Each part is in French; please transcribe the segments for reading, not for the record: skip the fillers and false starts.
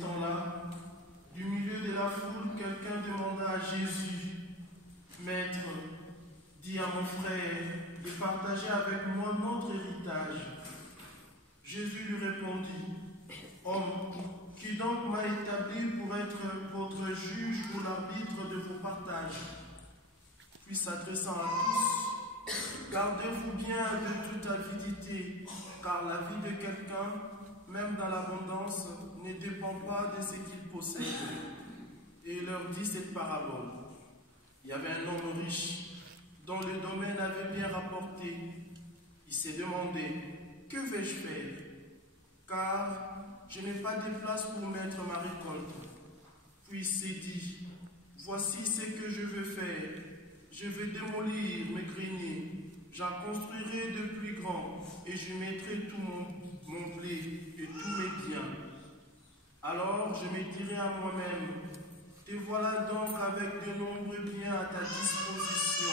temps-là, du milieu de la foule, quelqu'un demanda à Jésus, « Maître, dis à mon frère de partager avec moi notre héritage. » Jésus lui répondit, « Homme, qui donc m'a établi pour être votre juge ou l'arbitre de vos partages ?» Puis s'adressant à tous, « Gardez-vous bien de toute avidité, car la vie de quelqu'un, même dans l'abondance, ne dépend pas de ce qu'il possède. » Et il leur dit cette parabole. Il y avait un homme riche, dont le domaine avait bien rapporté. Il s'est demandé, « Que vais-je faire? Car je n'ai pas de place pour mettre ma récolte. » Puis il s'est dit, « Voici ce que je veux faire. Je vais démolir mes greniers, j'en construirai de plus grands, et je mettrai tout mon blé et tous mes biens. Alors je me dirai à moi-même, te voilà donc avec de nombreux biens à ta disposition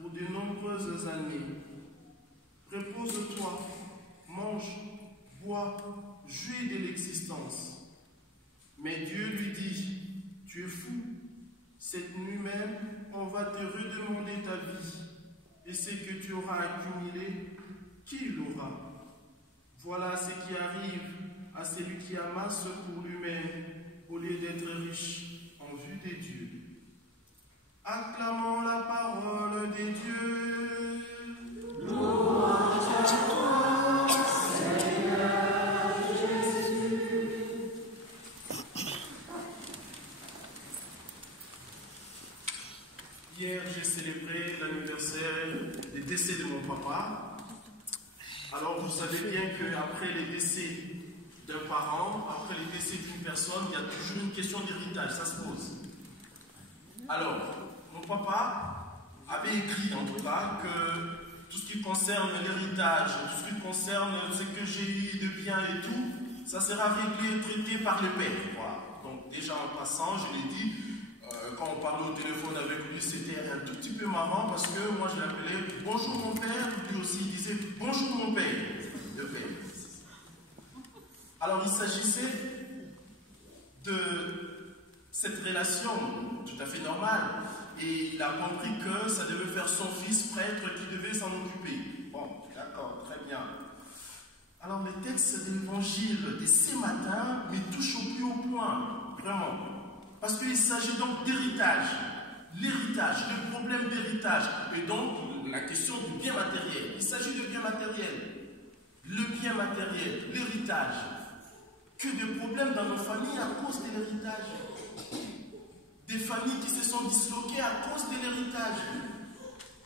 pour de nombreuses années. Repose-toi, mange, bois, jouis de l'existence. » Mais Dieu lui dit, « Tu es fou. Cette nuit même, on va te redemander ta vie, et ce que tu auras accumulé, qui l'aura? Voilà ce qui arrive à celui qui amasse pour lui-même, au lieu d'être riche en vue des dieux. » Acclamons la parole des dieux. Louange à toi, Seigneur Jésus. Hier, j'ai célébré l'anniversaire des décès de mon papa. Alors, vous savez bien qu'après les décès d'un parent, après le décès d'une personne, il y a toujours une question d'héritage, ça se pose. Alors, mon papa avait écrit en tout cas que tout ce qui concerne l'héritage, tout ce qui concerne ce que j'ai eu de bien et tout, ça sera réglé et traité par le père. Voilà. Donc déjà en passant, je l'ai dit, quand on parlait au téléphone avec lui, c'était un tout petit peu marrant parce que moi je l'appelais « Bonjour mon père », lui aussi il disait « Bonjour mon père », le père. Alors il s'agissait de cette relation tout à fait normale et il a compris que ça devait faire son fils prêtre qui devait s'en occuper. Bon, d'accord, très bien. Alors le texte de l'évangile de ce matin me touche au plus haut point, vraiment. Parce qu'il s'agit donc d'héritage. L'héritage, le problème d'héritage. Et donc, la question du bien matériel. Il s'agit de bien matériel. Le bien matériel, l'héritage. Que de problèmes dans nos familles à cause de l'héritage. Des familles qui se sont disloquées à cause de l'héritage.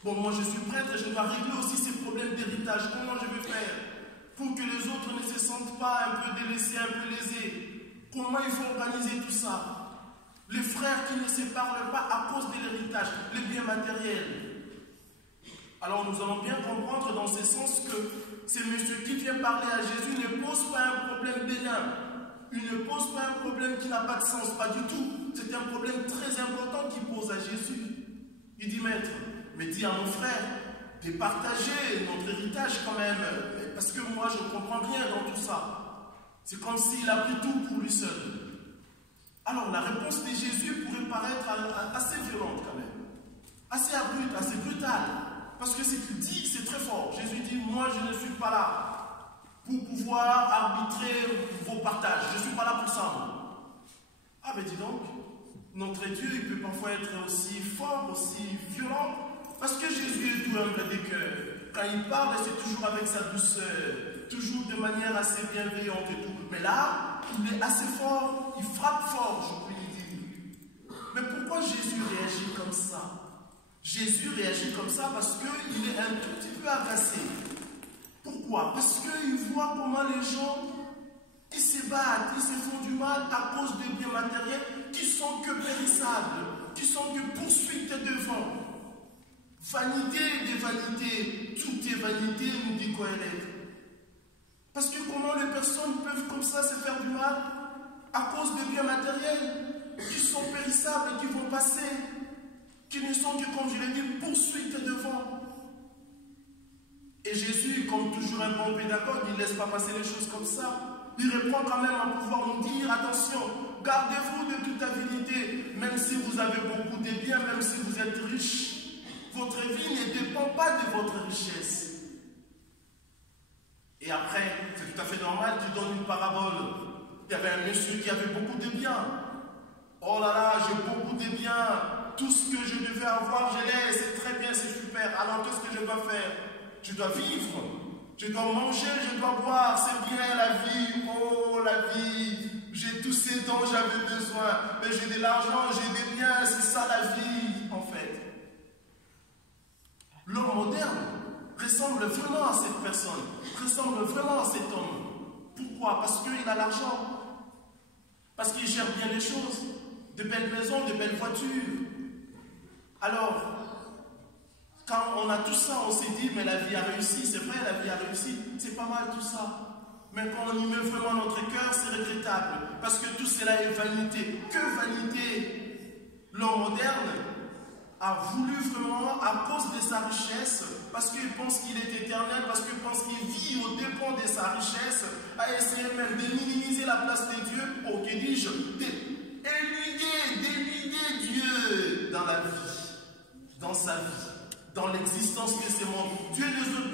Bon, moi je suis prêtre et je dois régler aussi ces problèmes d'héritage. Comment je vais faire pour que les autres ne se sentent pas un peu délaissés, un peu lésés? Comment il faut organiser tout ça? Les frères qui ne se parlent pas à cause de l'héritage, les biens matériels. Alors nous allons bien comprendre dans ce sens que ce monsieur qui vient parler à Jésus ne pose pas un problème bénin. Il ne pose pas un problème qui n'a pas de sens, pas du tout. C'est un problème très important qu'il pose à Jésus. Il dit, maître, mais dis à mon frère de partager notre héritage quand même, parce que moi je ne comprends rien dans tout ça. C'est comme s'il a pris tout pour lui seul. Alors la réponse de Jésus pourrait paraître assez violente quand même, assez abrupte, assez brutale, parce que ce qu'il dit c'est très fort. Jésus dit, moi je ne suis pas là pour pouvoir arbitrer vos partages, je ne suis pas là pour ça. Ah mais dis donc, notre Dieu il peut parfois être aussi fort, aussi violent, parce que Jésus est tout humble de cœur. Quand il parle c'est toujours avec sa douceur, toujours de manière assez bienveillante et tout. Mais là, il est assez fort, il frappe fort, je peux lui dire. Mais pourquoi Jésus réagit comme ça? Jésus réagit comme ça parce qu'il est un tout petit peu agacé. Pourquoi? Parce qu'il voit comment les gens, ils se battent, ils se font du mal à cause des biens matériels qui sont que périssables, qui sont que poursuite de vent. Vanité des vanités, tout est vanité, nous dit Coëlette. Parce que comment les personnes peuvent comme ça se faire du mal à cause des biens matériels qui sont périssables, qui vont passer, qui ne sont que, comme je l'ai dit, poursuite de vent. Et Jésus, comme toujours un bon pédagogue, il ne laisse pas passer les choses comme ça. Il reprend quand même à pouvoir nous dire, attention, Gardez-vous de toute avidité, même si vous avez beaucoup de biens, même si vous êtes riche. Votre vie ne dépend pas de votre richesse. Et après, c'est tout à fait normal, tu donnes une parabole. Il y avait un monsieur qui avait beaucoup de biens. Oh là là, j'ai beaucoup de biens. Tout ce que je devais avoir, je l'ai. C'est très bien, c'est super. Alors qu'est-ce que je dois faire? Je dois vivre. Je dois manger, je dois boire. C'est bien la vie. Oh la vie. J'ai tous ces dont j'avais besoin. Mais j'ai de l'argent, j'ai des biens. C'est ça la vie, en fait. L'homme moderne ressemble vraiment à cette personne, ressemble vraiment à cet homme. Pourquoi? Parce qu'il a l'argent, parce qu'il gère bien les choses, de belles maisons, de belles voitures. Alors, quand on a tout ça, on s'est dit, mais la vie a réussi, c'est vrai, la vie a réussi, c'est pas mal tout ça. Mais quand on y met vraiment notre cœur, c'est regrettable, parce que tout cela est vanité. Que vanité! L'homme moderne a voulu vraiment, à cause de sa richesse, parce qu'il pense qu'il est éternel, parce qu'il pense qu'il vit au dépens de sa richesse, a essayé même de minimiser la place de Dieu, ou que dis-je, d'éluder Dieu dans la vie, dans sa vie, dans l'existence de ce monde. Dieu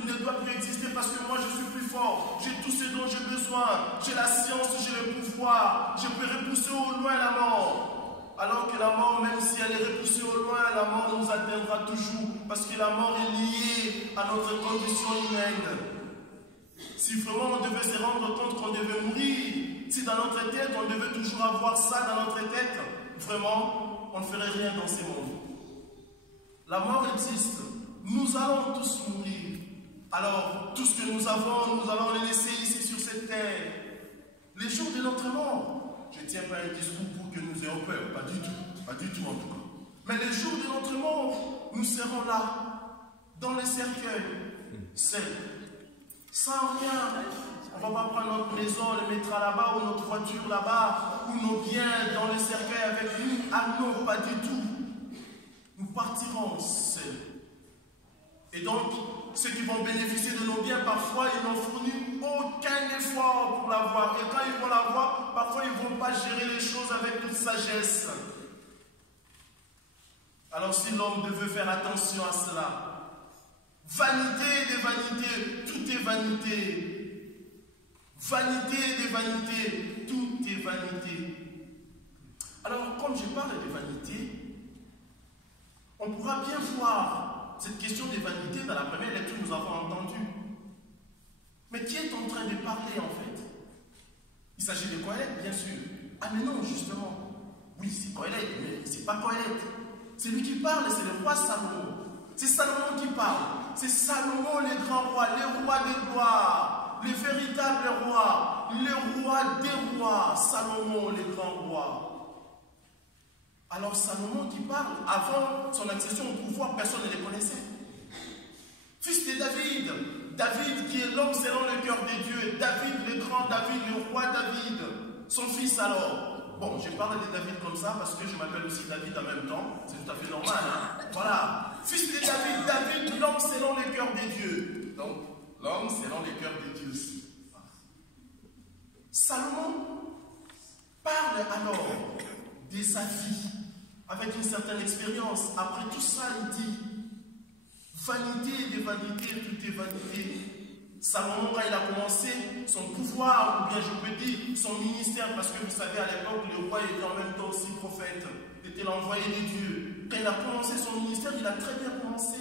ne doit plus exister parce que moi je suis plus fort, j'ai tout ce dont j'ai besoin, j'ai la science, j'ai le pouvoir, je peux repousser au loin la mort. Alors que la mort, même si elle est repoussée au loin, la mort nous atteindra toujours. Parce que la mort est liée à notre condition humaine. Si vraiment on devait se rendre compte qu'on devait mourir, si dans notre tête on devait toujours avoir ça dans notre tête, vraiment, on ne ferait rien dans ces mondes. La mort existe. Nous allons tous mourir. Alors, tout ce que nous avons, nous allons le laisser ici sur cette terre. Les jours de notre mort, je ne tiens pas un discours pour que nous ayons peur, pas du tout en tout cas. Mais les jours de notre mort, nous serons là, dans les cercueils, seuls, sans rien. On ne va pas prendre notre maison, le mettre là-bas, ou notre voiture là-bas, ou nos biens dans les cercueils avec nous. Ah non, pas du tout. Nous partirons seuls. Et donc, ceux qui vont bénéficier de nos biens, parfois, ils n'ont fourni aucun effort pour l'avoir. Et quand ils vont l'avoir, parfois, ils ne vont pas gérer les choses avec toute sagesse. Alors, si l'homme devait faire attention à cela, vanité des vanités, tout est vanité. Vanité des vanités, tout est vanité. Alors, comme je parle de vanité, on pourra bien voir cette question des vanités, dans la première lecture, nous avons entendu. Mais qui est en train de parler, en fait? Il s'agit de Qoheleth, bien sûr. Ah, mais non, justement. Oui, c'est Qoheleth, mais c'est pas Qoheleth. C'est lui qui parle, c'est le roi Salomon. C'est Salomon qui parle. C'est Salomon, le grand roi, le roi des rois, le véritable roi, le roi des rois, Salomon, le grand roi. Alors Salomon qui parle, avant son accession au pouvoir, personne ne le connaissait. Fils de David, David qui est l'homme selon le cœur de Dieu, David le grand David, le roi David, son fils alors. Bon, je parle de David comme ça parce que je m'appelle aussi David en même temps, c'est tout à fait normal. Hein? Voilà, fils de David, David, l'homme selon le cœur de Dieu. Donc, l'homme selon le cœur de Dieu aussi. Salomon parle alors de sa vie, avec une certaine expérience. Après tout ça, il dit, vanité des vanités, tout est vanité. Salomon, quand il a commencé son pouvoir, ou bien je peux dire son ministère, parce que vous savez, à l'époque, le roi était en même temps aussi prophète, était l'envoyé de Dieu. Quand il a commencé son ministère, il a très bien commencé.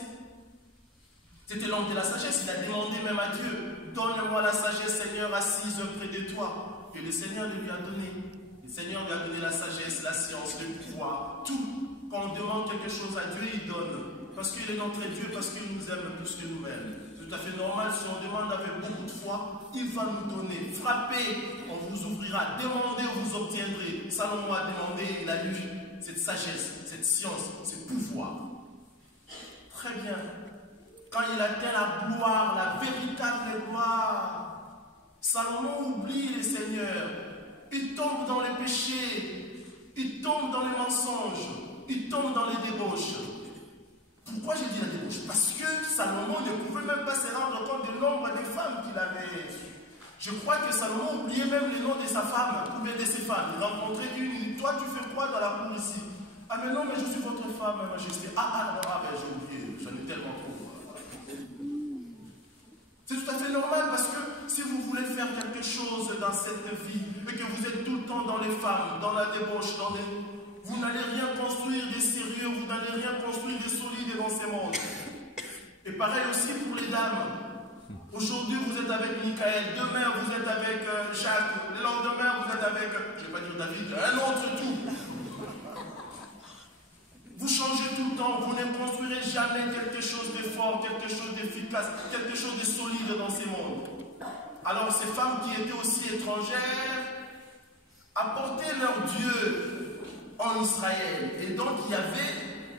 C'était l'homme de la sagesse, il a demandé même à Dieu, donne-moi la sagesse, Seigneur, assise près de toi. Et le Seigneur lui a donné. Le Seigneur lui a donné la sagesse, la science, le pouvoir, tout. Quand on demande quelque chose à Dieu, il donne. Parce qu'il est notre Dieu, parce qu'il nous aime plus que nous-mêmes. C'est tout à fait normal, si on demande avec beaucoup de foi, il va nous donner. Frappez, on vous ouvrira. Demandez, vous obtiendrez. Salomon a demandé, il a eu cette sagesse, cette science, ce pouvoir. Très bien. Quand il atteint la gloire, la véritable gloire, Salomon oublie le Seigneur. Il tombe dans les péchés, il tombe dans les mensonges, il tombe dans les débauches. Pourquoi j'ai dit la débauche? Parce que Salomon ne pouvait même pas se rendre compte du nombre de femmes qu'il avait. Je crois que Salomon oubliait même le nom de sa femme, ou bien de ses femmes. Il rencontrait une, toi, tu fais quoi dans la cour ici? Ah, mais non, mais je suis votre femme, majesté. Ben j'ai oublié, j'en ai tellement trop. C'est tout à fait normal parce que si vous voulez faire quelque chose dans cette vie et que vous êtes tout le temps dans les femmes, dans la débauche, vous n'allez rien construire de sérieux, vous n'allez rien construire de solide dans ces mondes. Et pareil aussi pour les dames. Aujourd'hui, vous êtes avec Michael, demain, vous êtes avec Jacques, le lendemain, vous êtes avec, je ne vais pas dire David, un autre tout. Vous changez tout le temps, vous ne construirez jamais quelque chose de fort, quelque chose d'efficace, quelque chose de solide dans ces mondes. Alors ces femmes qui étaient aussi étrangères apportaient leur Dieu en Israël. Et donc il y avait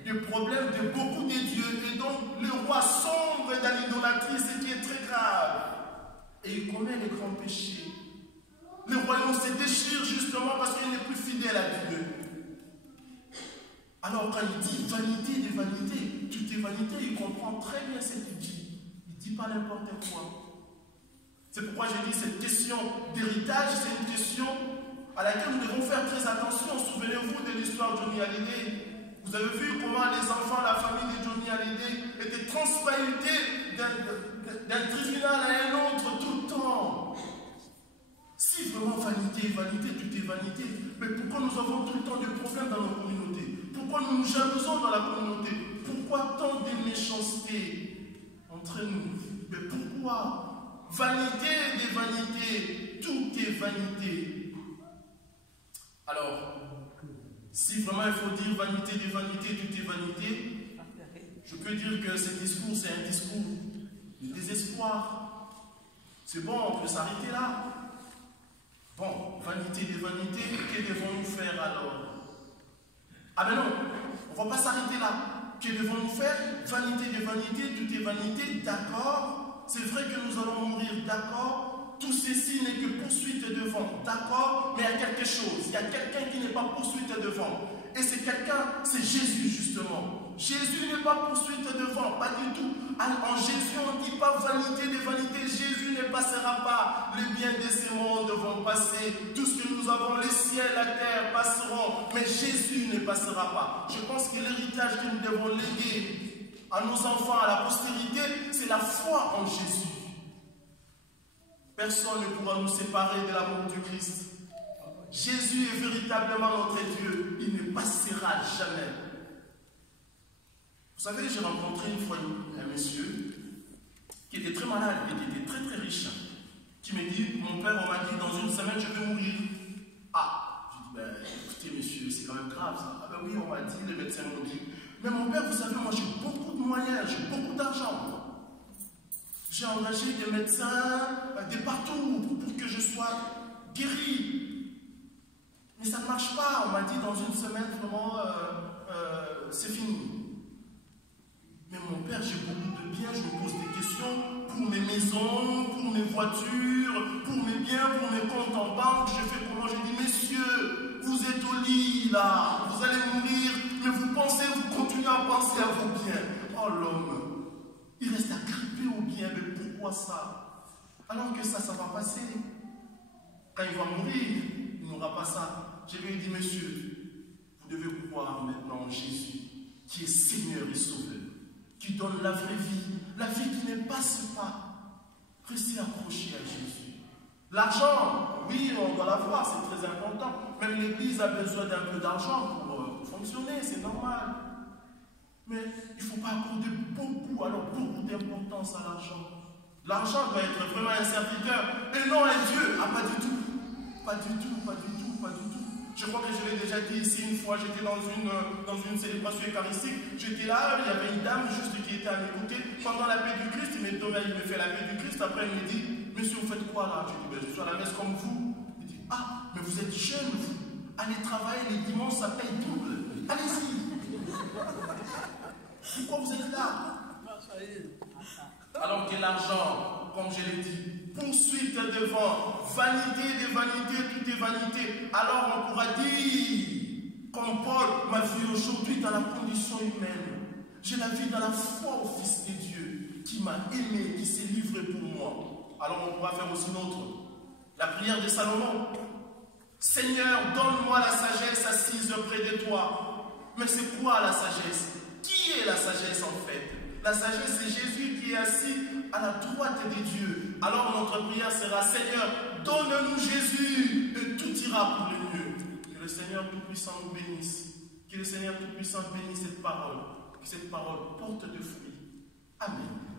des problèmes de beaucoup de dieux. Et donc le roi sombre dans l'idolâtrie, ce qui est très grave. Et il commet les grands péchés. Le royaume se déchire justement parce qu'il n'est plus fidèle à Dieu. Alors quand il dit vanité des vanités, toutes les vanités, il comprend très bien ce qu'il dit. Il ne dit pas n'importe quoi. C'est pourquoi j'ai dit cette question d'héritage, c'est une question à laquelle nous devons faire très attention. Souvenez-vous de l'histoire de Johnny Hallyday. Vous avez vu comment les enfants, la famille de Johnny Hallyday étaient transpahutés d'un tribunal à un autre tout le temps. Si vraiment vanité, vanité, tout est vanité, mais pourquoi nous avons tout le temps des problèmes dans nos communautés? Pourquoi nous nous jalousons dans la communauté? Pourquoi tant de méchanceté entre nous? Mais pourquoi? Vanité des vanités, tout est vanité. Alors, si vraiment il faut dire vanité des vanités, tout est vanité, je peux dire que ce discours, c'est un discours de désespoir. C'est bon, on peut s'arrêter là. Bon, vanité des vanités, que devons-nous faire alors? Ah ben non, on ne va pas s'arrêter là. Que devons-nous faire? Vanité des vanités, tout est vanité, d'accord. C'est vrai que nous allons mourir, d'accord. Tout ceci n'est que poursuite devant, d'accord. Mais il y a quelque chose, il y a quelqu'un qui n'est pas poursuite devant. Et c'est quelqu'un, c'est Jésus justement. Jésus n'est pas poursuite devant, pas du tout. En Jésus, on ne dit pas vanité des vanités. Jésus ne passera pas. Les biens de ce monde vont passer. Tout ce que nous avons, les ciels, la terre passeront. Mais Jésus ne passera pas. Je pense que l'héritage que nous devons léguer à nos enfants, à la postérité, c'est la foi en Jésus. Personne ne pourra nous séparer de l'amour du Christ. Jésus est véritablement notre Dieu. Il ne passera jamais. Vous savez, j'ai rencontré une fois un monsieur qui était très malade et qui était très très riche, qui me dit, mon père, on m'a dit, dans une semaine, je vais mourir. Ah, je dis, ben écoutez monsieur, c'est quand même grave ça. Ah ben oui, on m'a dit, les médecins m'ont dit. Mais mon père, vous savez, moi j'ai beaucoup de moyens, j'ai beaucoup d'argent. J'ai engagé des médecins de partout pour que je sois guéri. Mais ça ne marche pas, on m'a dit, dans une semaine, vraiment, c'est fini. Mais mon père, j'ai beaucoup de biens, je me pose des questions pour mes maisons, pour mes voitures, pour mes biens, pour mes comptes en banque. Je fais comment? Je dis, messieurs, vous êtes au lit là, vous allez mourir, mais vous pensez, vous continuez à penser à vos biens. Oh l'homme, il reste agrippé aux biens, mais pourquoi ça? Alors que ça va passer. Quand il va mourir, il n'aura pas ça. Je lui ai dit, monsieur, vous devez croire maintenant en Jésus, qui est Seigneur et Sauveur, qui donne la vraie vie qui ne passe pas. Restez accrochés à Jésus. L'argent, oui, on doit l'avoir, c'est très important. Même l'Église a besoin d'un peu d'argent pour fonctionner, c'est normal. Mais il ne faut pas accorder beaucoup d'importance à l'argent. L'argent doit être vraiment un serviteur et non un Dieu. Ah, pas du tout. Pas du tout, pas du tout, pas du tout. Je crois que je l'ai déjà dit ici une fois, j'étais dans une célébration eucharistique, j'étais là, il y avait une dame juste qui était à m'écouter. Pendant la paix du Christ, il me fait la paix du Christ, après il me dit, monsieur, vous faites quoi là? Je dis, ben, je suis à la messe comme vous. Il dit, ah, mais vous êtes jeune, vous. Allez travailler les dimanches, ça paye double. Allez-y. Pourquoi vous êtes là? Alors que l'argent, comme je l'ai dit, poursuite devant, vanité des vanités, tout est vanité. Alors on pourra dire, comme Paul m'a vu aujourd'hui dans la condition humaine, j'ai la vie dans la foi au Fils de Dieu, qui m'a aimé, qui s'est livré pour moi. Alors on pourra faire aussi notre, la prière de Salomon. Seigneur, donne-moi la sagesse assise près de toi. Mais c'est quoi la sagesse? Qui est la sagesse en fait? La sagesse, c'est Jésus qui est assis à la droite de Dieu. Alors notre prière sera: Seigneur, donne-nous Jésus et tout ira pour le mieux. Que le Seigneur Tout-Puissant nous bénisse. Que le Seigneur Tout-Puissant bénisse cette parole. Que cette parole porte de fruits. Amen.